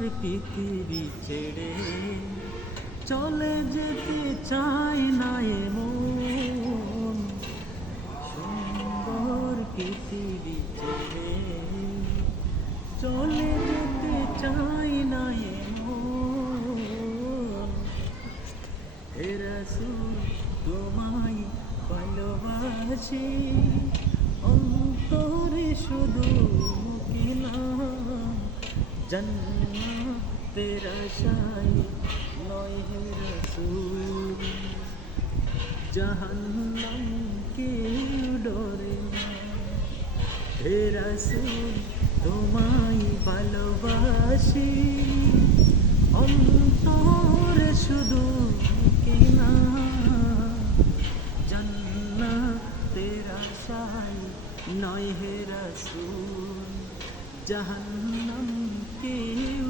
পৃথিবী ছেড়ে চলে যেতে চাই না এমন সুন্দর পৃথিবী ছেড়ে চলে যেতে চাই না এমন হে রাসূল তোমায় ভালোবাসি অন্তরে শুধু মুখে না জান্নাতের আশায় নয় হে রাসূল জাহান্নাম কেউ ডরে না হে রাসূল তোমায় ভালোবাসি অন্তরে শুধু মুখে না জান্নাতের আশায় নয় হে রাসূল জাহান্নাম কেউ